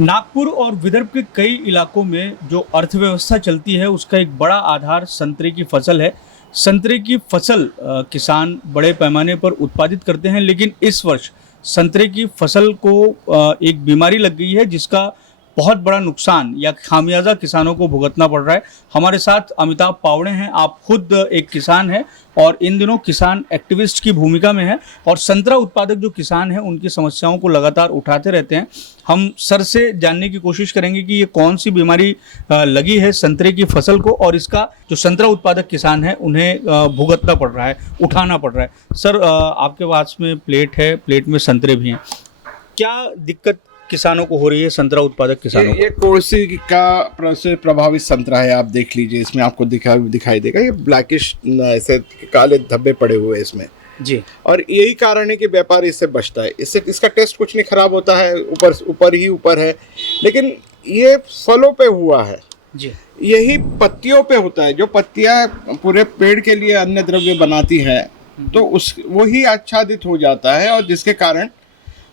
नागपुर और विदर्भ के कई इलाकों में जो अर्थव्यवस्था चलती है उसका एक बड़ा आधार संतरे की फसल है। संतरे की फसल किसान बड़े पैमाने पर उत्पादित करते हैं, लेकिन इस वर्ष संतरे की फसल को एक बीमारी लग गई है जिसका बहुत बड़ा नुकसान या खामियाजा किसानों को भुगतना पड़ रहा है। हमारे साथ अमिताभ पावड़े हैं, आप खुद एक किसान हैं और इन दिनों किसान एक्टिविस्ट की भूमिका में हैं और संतरा उत्पादक जो किसान हैं उनकी समस्याओं को लगातार उठाते रहते हैं। हम सर से जानने की कोशिश करेंगे कि ये कौन सी बीमारी लगी है संतरे की फसल को और इसका जो संतरा उत्पादक किसान है उन्हें भुगतना पड़ रहा है, उठाना पड़ रहा है। सर, आपके पास में प्लेट है, प्लेट में संतरे भी हैं, क्या दिक्कत किसानों को हो रही है, संतरा उत्पादक किसानों को? ये कोसी का से प्रभावित संतरा है। आप देख लीजिए, इसमें आपको दिखाई देगा ये ब्लैकिश ऐसे काले धब्बे पड़े हुए हैं इसमें जी। और यही कारण है कि व्यापारी इससे बचता है। इससे इसका टेस्ट कुछ नहीं खराब होता है, ऊपर है, लेकिन ये फलों पे हुआ है जी। यही पत्तियों पे होता है। जो पत्तियां पूरे पेड़ के लिए अन्य द्रव्य बनाती है तो उस वही आच्छादित हो जाता है और जिसके कारण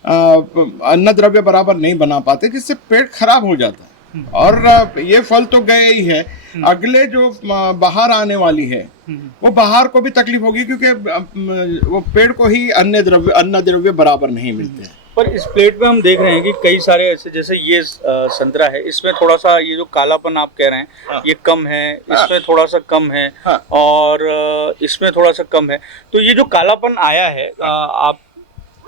अन्न द्रव्य बराबर नहीं बना पाते, जिससे पेट खराब हो जाता है। और ये फल तो गए ही है, अगले जो बाहर आने वाली है वो बाहर को भी तकलीफ होगी, क्योंकि वो पेड़ को ही अन्न द्रव्य बराबर नहीं मिलते हैं। पर इस प्लेट में हम देख रहे हैं कि कई सारे ऐसे, जैसे ये संतरा है, इसमें थोड़ा सा ये जो कालापन आप कह रहे हैं हाँ। ये कम है, इसमें थोड़ा सा कम है हाँ। और इसमें थोड़ा सा कम है। तो ये जो कालापन आया है, आप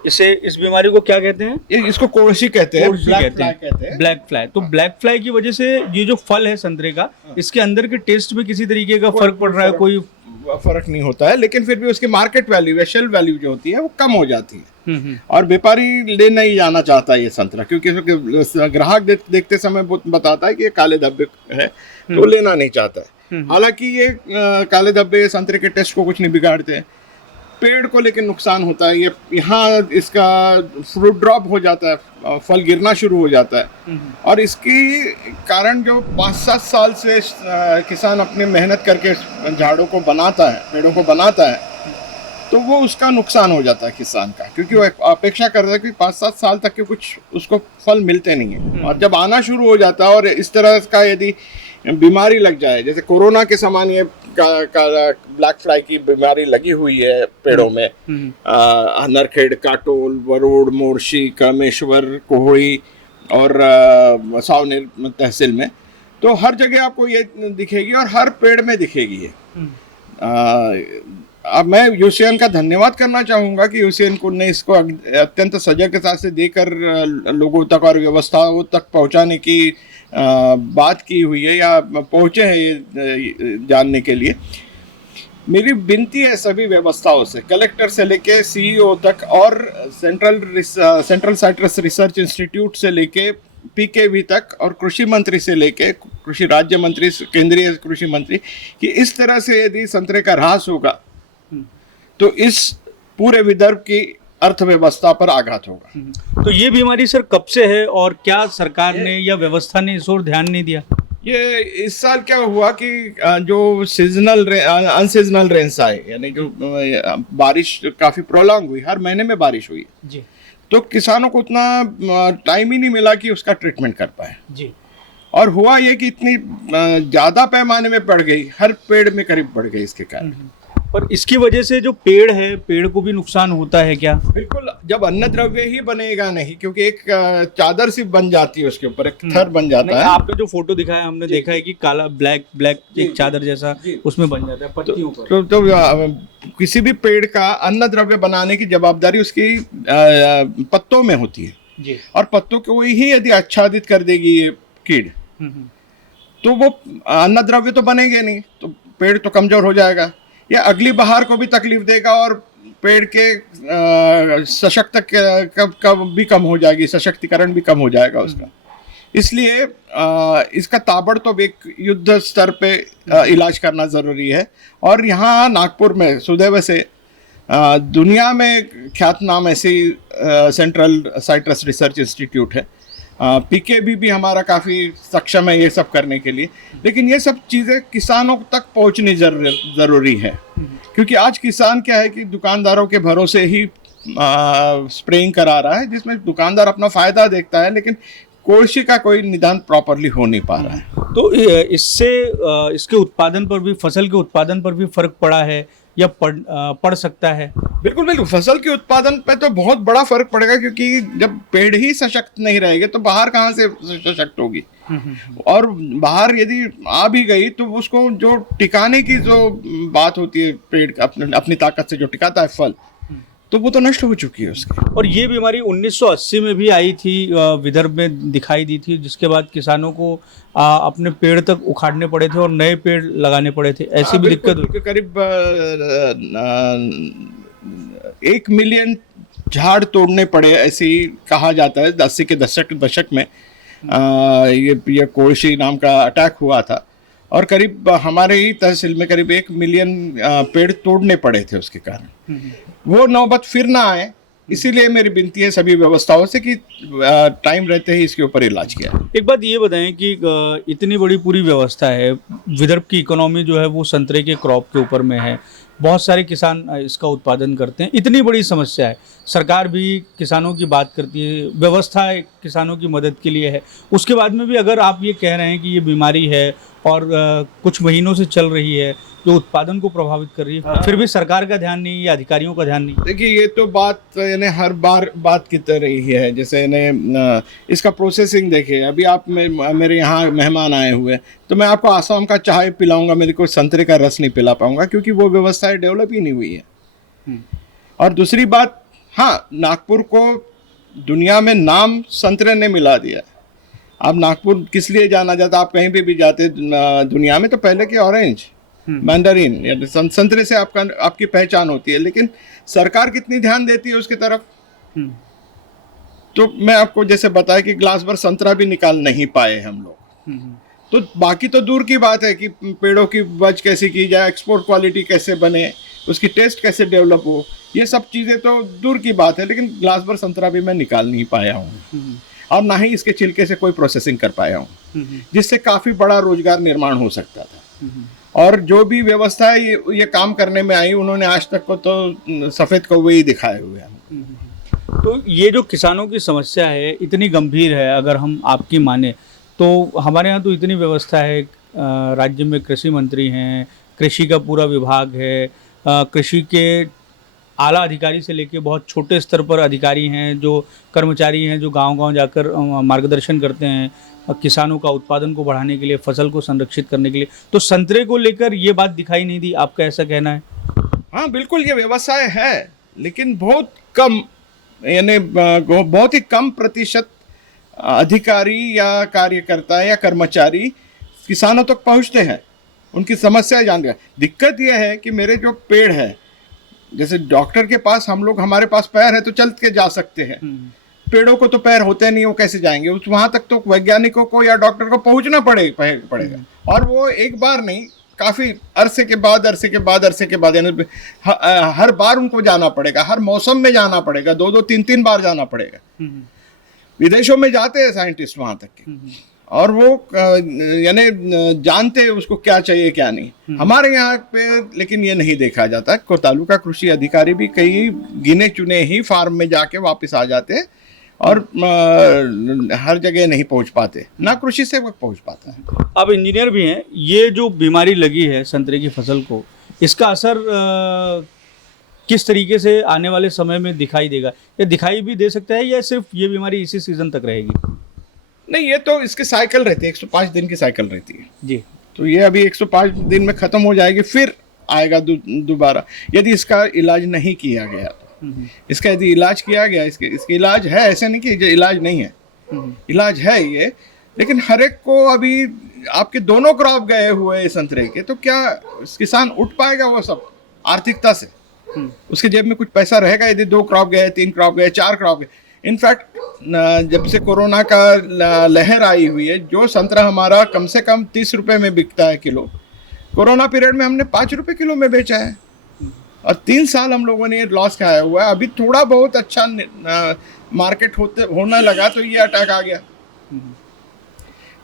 इस बीमारी को क्या कहते हैं? इसको कोड़सी कहते हैं, ब्लैक फ्लाई कहते हैं। Black fly. तो ब्लैक फ्लाई की वजह से ये जो फल है संतरे का, इसके अंदर के टेस्ट में किसी तरीके का फर्क पड़ रहा है? कोई फर्क नहीं होता है, लेकिन फिर भी उसकी मार्केट वैल्यू या शेल्फ वैल्यू जो होती है वो कम हो जाती है और व्यापारी ले नहीं जाना चाहता ये संतरा, क्योंकि ग्राहक देखते समय बताता है कि ये काले धब्बे है तो लेना नहीं चाहता है। हालांकि ये काले धब्बे संतरे के टेस्ट को कुछ नहीं बिगाड़ते हैं, पेड़ को लेकिन नुकसान होता है। ये यहाँ इसका फ्रूट ड्रॉप हो जाता है, फल गिरना शुरू हो जाता है और इसकी कारण जो 5-7 साल से किसान अपनी मेहनत करके झाड़ों को बनाता है, पेड़ों को बनाता है, तो वो उसका नुकसान हो जाता है किसान का, क्योंकि वो अपेक्षा करता है कि 5-7 साल तक के कुछ उसको फल मिलते नहीं है। और जब आना शुरू हो जाता है और इस तरह का यदि बीमारी लग जाए, जैसे कोरोना के समान ये ब्लैक फ्लाई की बीमारी लगी हुई है पेड़ों में, नरखेड़, काटोल, वरुड़, मोर्शी, कामेश्वर, कोहड़ी और सावनेर तहसील में, तो हर जगह आपको ये दिखेगी और हर पेड़ में दिखेगी ये। अब मैं यूसीएन का धन्यवाद करना चाहूँगा कि यूसीएन को ने इसको अत्यंत सजगता से देकर लोगों तक और व्यवस्थाओं तक पहुँचाने की बात की हुई है या पहुँचे हैं ये जानने के लिए। मेरी विनती है सभी व्यवस्थाओं से, कलेक्टर से लेके सीईओ तक और सेंट्रल साइट्रस रिसर्च इंस्टीट्यूट से लेके पीकेवी तक और कृषि मंत्री से लेके कृषि राज्य मंत्री, केंद्रीय कृषि मंत्री, कि इस तरह से यदि संतरे का ह्रास होगा तो इस पूरे विदर्भ की अर्थव्यवस्था पर आघात होगा। तो ये बीमारी सर कब से है और क्या सरकार ने या व्यवस्था ने इस ओर ध्यान नहीं दिया? ये इस साल क्या हुआ कि जो अनसीजनल रेन्स आए, यानी जो बारिश काफी प्रोलॉन्ग हुई, हर महीने में बारिश हुई जी, तो किसानों को उतना टाइम ही नहीं मिला कि उसका ट्रीटमेंट कर पाए जी। और हुआ ये कि इतनी ज्यादा पैमाने में पड़ गई, हर पेड़ में करीब पड़ गई इसके कारण। पर इसकी वजह से जो पेड़ है, पेड़ को भी नुकसान होता है क्या? बिल्कुल, जब अन्न द्रव्य ही बनेगा नहीं, क्योंकि एक चादर सी बन जाती है, उसके ऊपर एक थर बन जाता है। आपने जो फोटो दिखाया हमने देखा है कि काला ब्लैक एक चादर जैसा उसमें बन जाता है पत्तियों पर। तो किसी भी पेड़ का अन्न द्रव्य बनाने की जवाबदारी उसकी पत्तों में होती है जी। और पत्तों को ही यदि आच्छादित कर देगी ये कीड़, तो वो अन्न द्रव्य तो बनेंगे नहीं, तो पेड़ तो कमजोर हो जाएगा, या अगली बहार को भी तकलीफ देगा और पेड़ के सशक्त का भी कम हो जाएगी, सशक्तिकरण भी कम हो जाएगा उसका। इसलिए इसका ताबड़तोब एक युद्ध स्तर पे इलाज करना ज़रूरी है। और यहाँ नागपुर में सुदैव से दुनिया में ख्यातनाम ऐसी सेंट्रल साइट्रस रिसर्च इंस्टीट्यूट है, पीकेबी भी हमारा काफ़ी सक्षम है ये सब करने के लिए, लेकिन ये सब चीज़ें किसानों तक पहुंचनी ज़रूरी है, क्योंकि आज किसान क्या है कि दुकानदारों के भरोसे ही स्प्रेइंग करा रहा है, जिसमें दुकानदार अपना फ़ायदा देखता है, लेकिन कोळशी का कोई निदान प्रॉपरली हो नहीं पा रहा है। तो इससे इसके उत्पादन पर भी, फसल के उत्पादन पर भी फर्क पड़ा है या पड़ सकता है? बिल्कुल बिल्कुल, फसल के उत्पादन पे तो बहुत बड़ा फर्क पड़ेगा, क्योंकि जब पेड़ ही सशक्त नहीं रहेंगे तो बाहर कहाँ से सशक्त होगी। और बाहर यदि आ भी गई तो उसको जो टिकाने की जो बात होती है, पेड़ अपनी ताकत से जो टिकाता है फल, तो वो तो नष्ट हो चुकी है उसकी। और ये बीमारी 1980 में भी आई थी, विदर्भ में दिखाई दी थी, जिसके बाद किसानों को अपने पेड़ तक उखाड़ने पड़े थे और नए पेड़ लगाने पड़े थे। ऐसी भी दिक्कत हुई। करीब 1 मिलियन झाड़ तोड़ने पड़े, ऐसे ही कहा जाता है। 80 के दशक में ये कोळशी नाम का अटैक हुआ था और करीब हमारे ही तहसील में करीब 1 मिलियन पेड़ तोड़ने पड़े थे उसके कारण। वो नौबत फिर ना आए, इसीलिए मेरी विनती है सभी व्यवस्थाओं से कि टाइम रहते ही इसके ऊपर इलाज किया। एक बात ये बताएं कि इतनी बड़ी पूरी व्यवस्था है, विदर्भ की इकोनॉमी जो है वो संतरे के क्रॉप के ऊपर में है, बहुत सारे किसान इसका उत्पादन करते हैं, इतनी बड़ी समस्या है, सरकार भी किसानों की बात करती है, व्यवस्था किसानों की मदद के लिए है, उसके बाद में भी अगर आप ये कह रहे हैं कि ये बीमारी है और कुछ महीनों से चल रही है जो उत्पादन को प्रभावित कर रही है, फिर भी सरकार का ध्यान नहीं या अधिकारियों का ध्यान नहीं? देखिए, ये तो बात यानी हर बार बात की तरह ही है। जैसे इसका प्रोसेसिंग देखिए, अभी आप मेरे यहाँ मेहमान आए हुए तो मैं आपको आसाम का चाय पिलाऊंगा, मेरे को संतरे का रस नहीं पिला पाऊंगा, क्योंकि वो व्यवस्थाएं डेवलप ही नहीं हुई है। और दूसरी बात, हाँ, नागपुर को दुनिया में नाम संतरे ने मिला दिया। अब नागपुर किस लिए जाना जाता, आप कहीं भी जाते दुनिया में तो पहले के ऑरेंज, मैंडरीन या संतरे से आपकी पहचान होती है, लेकिन सरकार कितनी ध्यान देती है उसकी तरफ? तो मैं आपको जैसे बताया कि ग्लास भर संतरा भी निकाल नहीं पाए हम लोग। तो बाकी तो दूर की बात है कि पेड़ों की उपज कैसे की जाए, एक्सपोर्ट क्वालिटी कैसे बने, उसकी टेस्ट कैसे डेवलप हो, ये सब चीज़ें तो दूर की बात है, लेकिन ग्लास भर संतरा भी मैं निकाल नहीं पाया हूँ और ना ही इसके छिलके से कोई प्रोसेसिंग कर पाया हूँ, जिससे काफ़ी बड़ा रोजगार निर्माण हो सकता था। और जो भी व्यवस्था है ये काम करने में आई, उन्होंने आज तक को तो सफ़ेद कौवे ही दिखाए हुए हैं। तो ये जो किसानों की समस्या है इतनी गंभीर है, अगर हम आपकी माने तो हमारे यहाँ तो इतनी व्यवस्था है, राज्य में कृषि मंत्री हैं, कृषि का पूरा विभाग है, कृषि के आला अधिकारी से लेके बहुत छोटे स्तर पर अधिकारी हैं, जो कर्मचारी हैं, जो गांव-गांव जाकर मार्गदर्शन करते हैं किसानों का उत्पादन को बढ़ाने के लिए, फसल को संरक्षित करने के लिए। तो संतरे को लेकर ये बात दिखाई नहीं दी, आपका ऐसा कहना है? हाँ बिल्कुल, ये व्यवसाय है, लेकिन बहुत कम, यानी बहुत ही कम प्रतिशत अधिकारी या कार्यकर्ता या कर्मचारी किसानों तक पहुंचते हैं, उनकी समस्या जान गए। दिक्कत यह है कि मेरे जो पेड़ है, जैसे डॉक्टर के पास हम लोग, हमारे पास पैर है तो चल के जा सकते हैं, पेड़ों को तो पैर होते नहीं, वो कैसे जाएंगे? उस वहां तक तो वैज्ञानिकों को या डॉक्टर को पहुंचना पड़ेगा। और वो एक बार नहीं, काफी अरसे के बाद यानी हर बार उनको जाना पड़ेगा, हर मौसम में जाना पड़ेगा, 2-2, 3-3 बार जाना पड़ेगा। विदेशों में जाते हैं साइंटिस्ट वहां तक के, और वो यानी जानते हैं उसको क्या चाहिए क्या नहीं। हमारे यहाँ पे लेकिन ये नहीं देखा जाता। तालुका कृषि अधिकारी भी कई गिने चुने ही फार्म में जाके वापस आ जाते हैं और हर जगह नहीं पहुंच पाते, ना कृषि सेवक पहुंच पाता है। आप इंजीनियर भी हैं, ये जो बीमारी लगी है संतरे की फसल को, इसका असर किस तरीके से आने वाले समय में दिखाई देगा, या दिखाई भी दे सकता है, या सिर्फ ये बीमारी इसी सीजन तक रहेगी? नहीं, ये तो इसके साइकिल रहती है, 105 दिन की साइकिल रहती है जी। तो ये अभी 105 दिन में खत्म हो जाएगी, फिर आएगा दोबारा, यदि इसका इलाज नहीं किया गया तो। इसका यदि इलाज किया गया, इसके इलाज है, ऐसे नहीं कि इलाज नहीं है, इलाज है ये, लेकिन हर एक को, अभी आपके दोनों क्रॉप गए हुए संतरे के, तो क्या किसान उठ पाएगा वो सब आर्थिकता से? उसके जेब में कुछ पैसा रहेगा यदि 2 क्रॉप गए, 3 क्रॉप गए, 4 क्रॉप गए? इनफैक्ट जब से कोरोना का लहर आई हुई है, जो संतरा हमारा कम से कम 30 रुपए में बिकता है किलो, कोरोना पीरियड में हमने 5 रुपए किलो में बेचा है, और 3 साल हम लोगों ने लॉस खाया हुआ है। अभी थोड़ा बहुत अच्छा मार्केट होने लगा तो ये अटैक आ गया।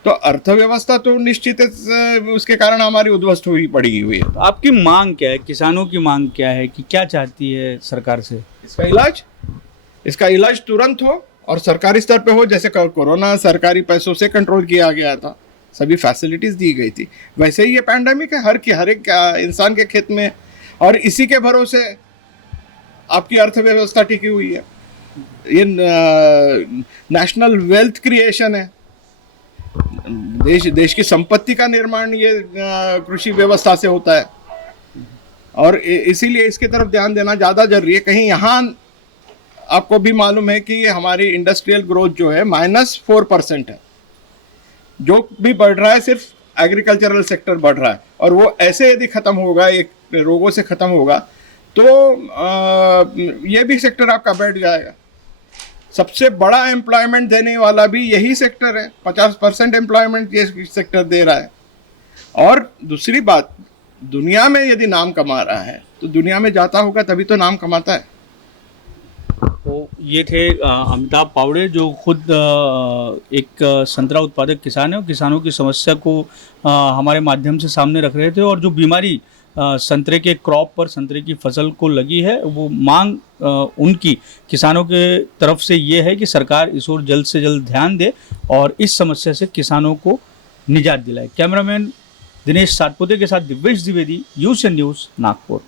तो अर्थव्यवस्था तो निश्चित उसके कारण हमारी उद्ध्वस्त हुई पड़ी हुई है। तो आपकी मांग क्या है, किसानों की मांग क्या है, कि क्या चाहती है सरकार से? इसका इलाज तुरंत हो और सरकारी स्तर पे हो, जैसे कोरोना सरकारी पैसों से कंट्रोल किया गया था, सभी फैसिलिटीज दी गई थी, वैसे ही ये पैंडेमिक है हर एक इंसान के खेत में, और इसी के भरोसे आपकी अर्थव्यवस्था टिकी हुई है। ये नेशनल वेल्थ क्रिएशन है, देश की संपत्ति का निर्माण ये कृषि व्यवस्था से होता है, और इसीलिए इसकी तरफ ध्यान देना ज़्यादा जरूरी है। कहीं यहाँ आपको भी मालूम है कि हमारी इंडस्ट्रियल ग्रोथ जो है -4% है, जो भी बढ़ रहा है सिर्फ एग्रीकल्चरल सेक्टर बढ़ रहा है, और वो ऐसे यदि ख़त्म होगा, एक रोगों से ख़त्म होगा, तो ये भी सेक्टर आपका बैठ जाएगा। सबसे बड़ा एम्प्लॉयमेंट देने वाला भी यही सेक्टर है, 50% एम्प्लॉयमेंट ये सेक्टर दे रहा है। और दूसरी बात, दुनिया में यदि नाम कमा रहा है तो दुनिया में जाता होगा तभी तो नाम कमाता है। तो ये थे अमिताभ पावड़े, जो खुद एक संतरा उत्पादक किसान है और किसानों की समस्या को हमारे माध्यम से सामने रख रहे थे। और जो बीमारी संतरे के क्रॉप पर, संतरे की फसल को लगी है, वो मांग उनकी किसानों के तरफ से ये है कि सरकार इस ओर जल्द से जल्द ध्यान दे और इस समस्या से किसानों को निजात दिलाए। कैमरामैन दिनेश सातपुते के साथ दिव्येश द्विवेदी, यूएसएन न्यूज़, नागपुर।